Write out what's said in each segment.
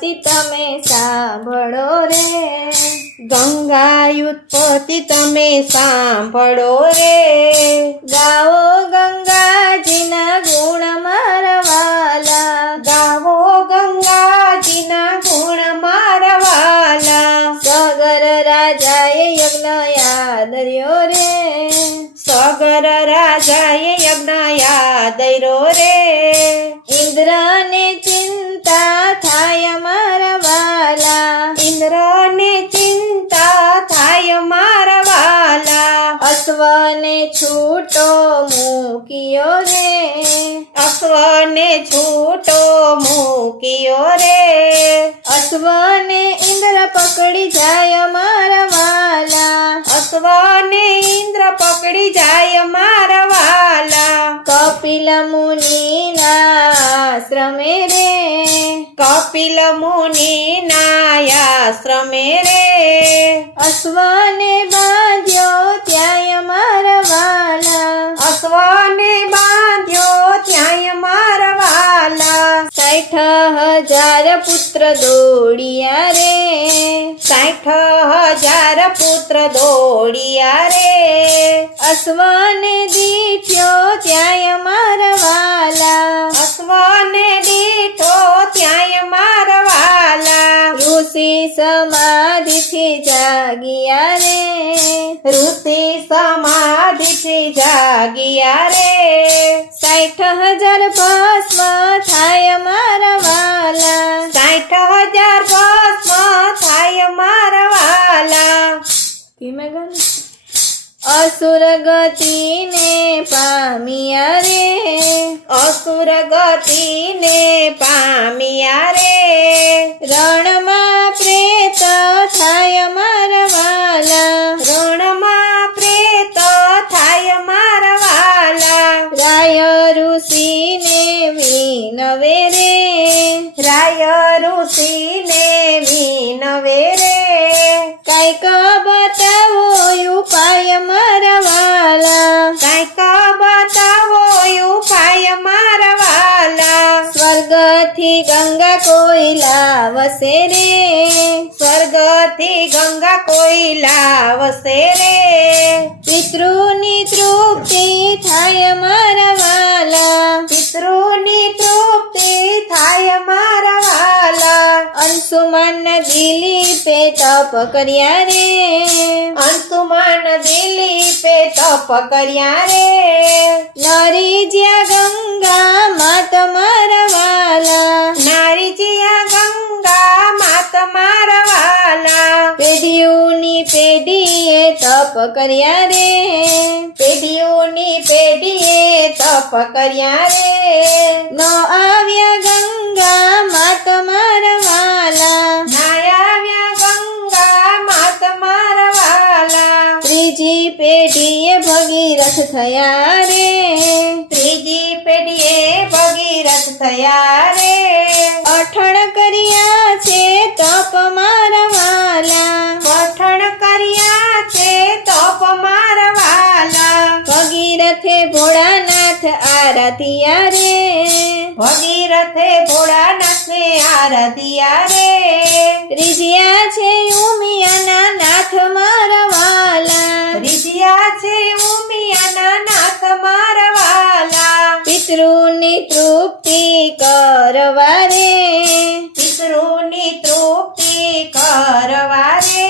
ઉત્પત્તિ તમે સાંભળો રે, ગંગાયુત્પત્તિ તમે સાંભળો રે, ગાઓ ગંગાજીના ગુણ મારા વાલા, ગાવો ગંગાજીના ગુણ મારા વાલા, સગર રાજાએ યજ્ઞ યાદર્યો રે, સગર રાજાએ યજ્ઞ યાદર્યો રે, ઇન્દ્રને ચિંતા થાય મારા વાલા, ઇન્દ્રને ચિંતા થાય મારા વાલા, અશ્વને છૂટો મૂક્યો રે, અશ્વને છૂટો મૂક્યો રે, અશ્વને ઇન્દ્ર પકડી જાય મારા વાલા, અશ્વને ઇન્દ્ર પકડી જાય મારા વાલા, કપિલ મુનિના આશ્રમે રે, કપિલ મુનિના આશ્રમે રે, અશ્વને બાંધ્યો ત્યાંય મારા વાલા, અશ્વને બાંધ્યો ત્યાંય મારા વાલા, 60,000 પુત્ર દોડિયા રે, 60,000 પુત્ર દોડિયા રે, અશ્વને દીઠ્યો ત્યાંય મારા વાલા, અશ્વને દીઠો ત્યાંય મારા વાલા, ઋષિ સમાધિથી જાગ્યા રે, ઋષિ સમાધિથી જાગ્યા રે, 60,000 ભસ્મ થાય મારા વાલા, 60,000 ભસ્મ થાય મારા વાલા, ધીમે ગાને. અસુર ગતિને પામ્યા રે, અસુર ગતિને પામ્યા રે, રણમાં પ્રેત થાય મારા વાલા, રણમાં પ્રેત થાય મારા વાલા, રાય ઋષિને વિનવે રે, રાય ઋષિને વિનવે રે, કાંઈક બતાવો ઉપાય મારા વાલા, કાંઈક બતાવો ઉપાય મારા વાલા, સ્વર્ગથી ગંગા કોઈ લાવશે રે, સ્વર્ગથી ગંગા કોઈ લાવશે રે, પિતૃની તૃપ્તિ થાય મારા વાલા, પિતૃની તૃપ્તિ થાય મારા વાલા, અંશુમાન દિલીપે તપ કર્યા રે, અંશુમાન દિલીપે તપ કર્યા રે, નરી જ્યાં ગંગા માત મારા વાલા, નારી જીયા ગંગા માત મારા વાલા, પેઢીઓની પેઢીએ તપ કર્યા રે, પેઢીઓની પેઢીએ તપ કર્યા રે, ન આવ્યા ગંગા માત મારા વાલા, નાયાવ્યા ગંગા માત મારા વાલા, ત્રીજી પેઢીએ ભગીરથ થયા રે, ત્રીજી પેઢીએ ભગીરથ થયા રે, અઠણ કર્યા છે તપ મારા વાલા, પઠણ કર્યા છે તપ મારા વાલા, ભગીરથે ભોળાનાથ આરાધ્યા રે, ભગીરથે ભોળાનાથને આરાધ્યા રે, રીઝ્યા છે ઉમિયાના નાથ મારા વાલા, રીઝ્યા છે ઉમિયાના નાથ મારા વાલા, પિતૃની તૃપ્તિ કરવા રે, પિતૃની તૃપ્તિ કરવા રે,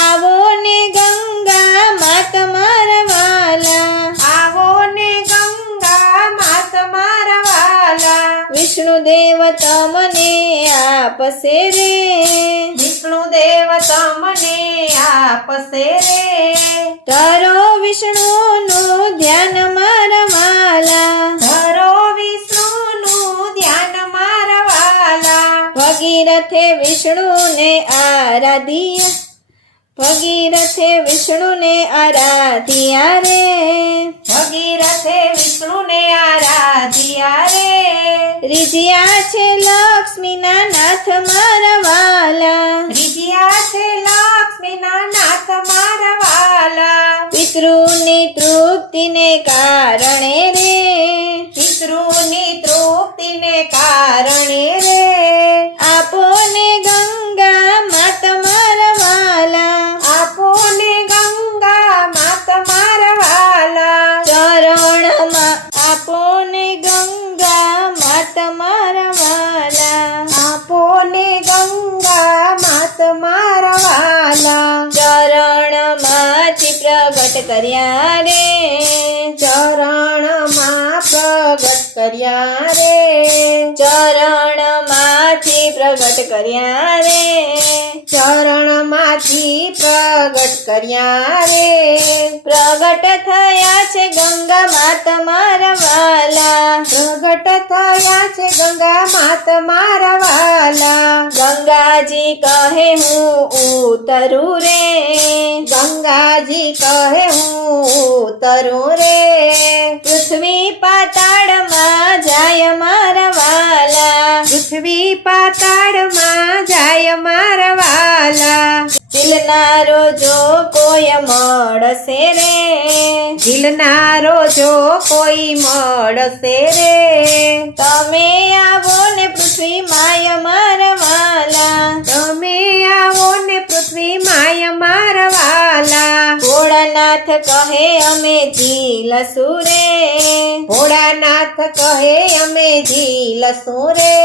આવો ને ગંગા માત મારા વાલા, આવો ને ગંગા માત મારા વાલા, વિષ્ણુદેવ તમને આપશે રે, વિષ્ણુદેવ તમને આપશે રે, કરો વિષ્ણુનું ધ્યાન મારા વાલા, ધરો વિષ્ણુનું ધ્યાન મારા વાલા, ભગીરથે વિષ્ણુને આરાધ્યા, ભગીરથે વિષ્ણુને આરાધ્યા રે, ભગીરથે વિષ્ણુને આરાધ્યા રે, રીઝ્યા છે લક્ષ્મીના નાથ મારા વાલા, રીઝ્યા છે લક્ષ્મીના નાથ મારા વાલા, પિતૃની તૃપ્તિને કારણે રે, પિતૃની તૃપ્તિને કારણે રે, આપો તમારા વાલા. આપો ને ગંગા માત મારા વાલા. ચરણમાંથી પ્રગટ કર્યા રે, ચરણમાં પ્રગટ કર્યા રે. ચરણમાંથી પ્રગટ કર્યા રે, ચરણમાંથી પ્રગટ કર્યા રે. પ્રગટ થયા છે ગંગા માત મારા વાલા. પ્રગટ થયા છે ગંગા માત મારા વાલા. ગંગાજી કહે હું ઉતરું રે, ગંગાજી કહે હું ઉતરું રે. પૃથ્વી પાતાળમાં જાય મારા વાલા. પૃથ્વી પાતાળમાં જાય મારા વાલા. ઝીલનારો જો કોઈ મળશે રે, ઝીલનારો જો કોઈ મળશે રે. તમે આવો ને પૃથ્વી માય મારા વાલા. તમે આવો ને પૃથ્વી માય મારા વાલા. ભોળાનાથ કહે અમે ઝીલશું રે, ભોળાનાથ કહે અમે ઝીલશું રે.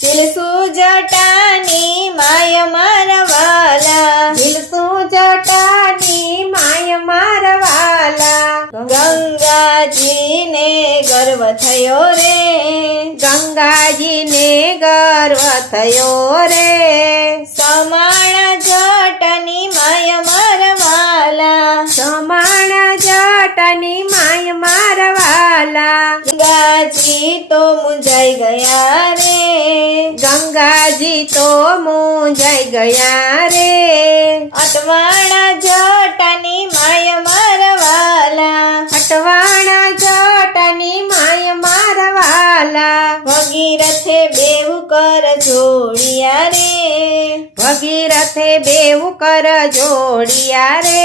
ઝીલશું જટાની માય મારા વાલા. ઝીલશું જટાની માય મારા વાલા. ગંગાજીને ગર્વ થયો રે, ગંગાજીને ગર્વ થયો રે. સમાણા જટાની માય મારા વાલા. સમાણ જટાની માય મારા વાલા. ગંગાજી તો મુંજાઈ ગયા રે, ગંગાજી તો મૂંઝાઈ ગયા રે. અટવાણા જટાની માય મારા વાલા. અટવાણા જટાની માય મારા વાલા. ભગીરથે બેવ કર જોડિયા રે, ભગીરથે બેવું કર જોડિયા રે.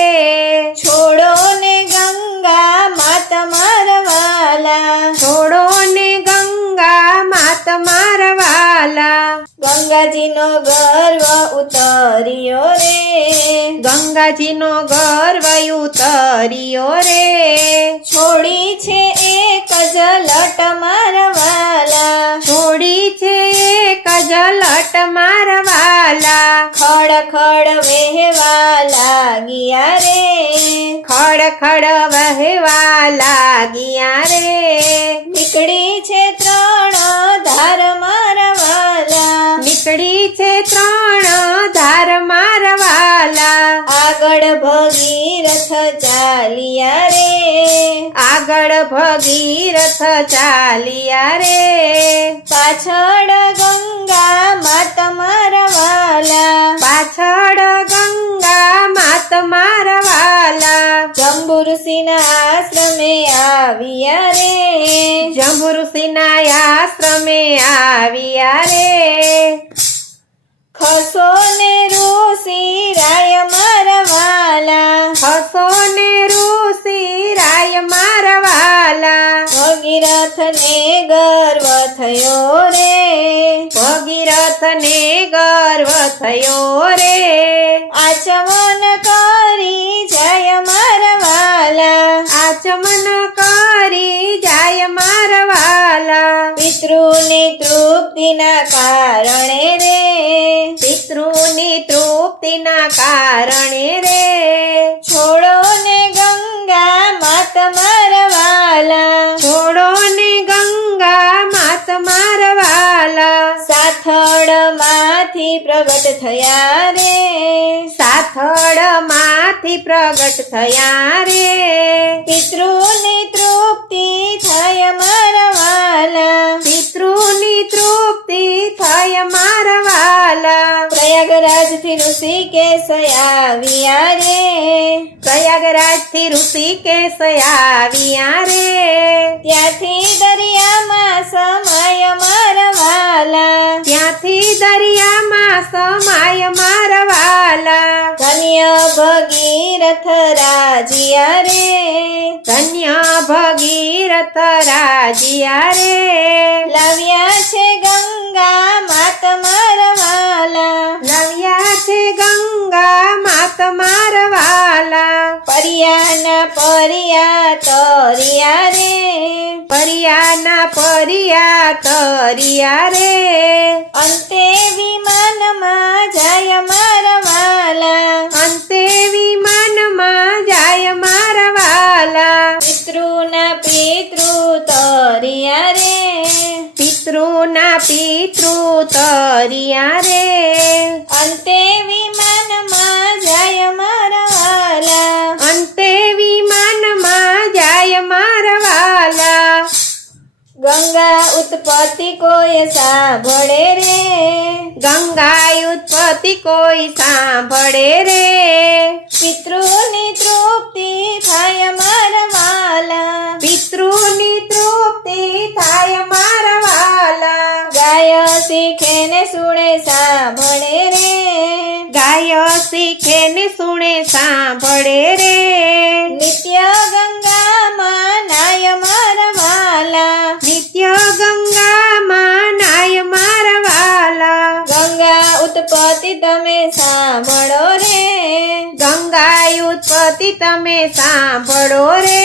છોડો ને ગંગા માત મારા વાલા. છોડો ને ગંગા માત મારા વાલા. ગંગાજીનો ગર્વ ઉતર્યો રે, ગંગાજીનો ગર્વ ઉતર્યો રે. છોડી છે એક જ લટ મારા વાલા. છોડી છે એક જ લટ મારા વાલા. ખડ ખડ વહેવા લાગ્યા રે, ખડ ખડ વહેવા લાગ્યા રે. નીકળી છે ત્રણ ધાર મારા વાલા. નીકળી છે ત્રણ ધાર મારા વાલા. આગળ ભગીરથ ચાલ્યા રે, આગળ ભગીરથ ચાલ્યા રે. પાછળ ગંગા માત મારા વાલા. પાછળ ગંગા માત મારા વાલા. જંબુ ઋષિના આશ્રમે આવ્યા રે, જંબુ ઋષિના આશ્રમે આવ્યા રે. ખસો ને ઋષિ રાય મારા વાલા. હસો ને ઋષિ રાય મારા વાલા. ભગીરથ ને ગર્વ થયો રે, ભગીરથ ને ગર્વ થયો રે. આચમન કરી જાય મારા વાલા. આચમન કરી જાય મારા વાલા. પિતૃની તૃપ્તિના કારણે રે, પિતૃની તૃપ્તિના કારણે રે. છોડો ને ગંગા માત મારા વાલા. છોડો ને ગંગા માત મારા વાલા. સાથળ માંથી પ્રગટ થયા રે, સાથળ માંથી પ્રગટ થયા રે. પિતૃની તૃપ્તિ થાય મારા વાલા. પિતૃની તૃપ્તિ થાય મારા વાલા. પ્રયાગરાજ થી ઋષિકેશ આવ્યા રે, પ્રયાગરાજ થી ઋષિકેશ આવ્યા રે. ત્યાંથી દરિયામાં સમાય મારા વાલા. ત્યાંથી દરિયામાં સમાય મારા વાલા. ધન્ય ભગીરથ રાજ્યા રે, ધન્ય ભગીરથ રાજ્યા રે. લાવ્યા છે ગંગા માત મારા વાલા. લાવ્યા છે ગંગા માત મારા વાલા. પરિયાના પરિયા તરિયા રે પરિયાના પરિયા તરિયા રે અંતે વિમાનમાં જાય મારા વાલા અંતે વિમાનમાં જાય મારા વાલા પિતૃના પિતૃ તરિયા રે પિતૃના પિતૃ તરિયા રે અંતે વિમાનમાં જાય મારા વાલા અંતે વિમાનમાં જાય મારા વાલા ગંગા ઉત્પત્તિ કોઈ સાંભળે રે ગંગા ઉત્પત્તિ કોઈ સાંભળે રે પિતૃની તૃપ્તિ થાય મારા વાલા પિતૃની તૃપ્તિ થાય મારા વાલા ગાય શીખે ને સુણે સાંભળે રે ગાય શીખે ને સુણે સાંભળે રે નિત્ય ગંગામાં નાય મારા વાલા નિત્ય ગંગામાં નાય મારા વાલા ગંગા ઉત્પત્તિ તમે સાંભળો રે ગંગા ઉત્પત્તિ તમે સાંભળો રે